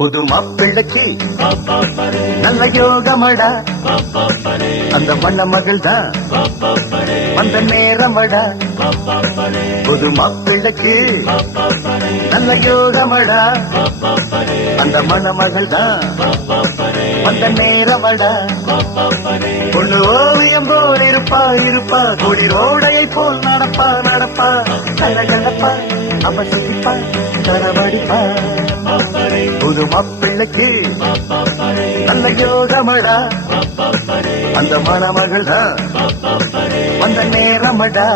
புது மாப்பிள்ளைக்கு நல்ல யோகமடா, அந்த மண்ண மகள் தான் வந்த நேரமடா. புது மாப்பிள்ளைக்கு நல்ல யோகமடா, அந்த மண்ண மகள் தான் வந்த நேரமடா. பொண்ணு ஓவியம் போல் இருப்பா இருப்பா, குளிரோடையை போல் நடப்பா நடப்பா, கலகலப்பா அவ சிரிப்பா கரவடிப்பா. புது மாப்பிள்ளைக்கு நல்ல யோகமடா, அந்த மணமகள் தான் வந்த நேரமடா.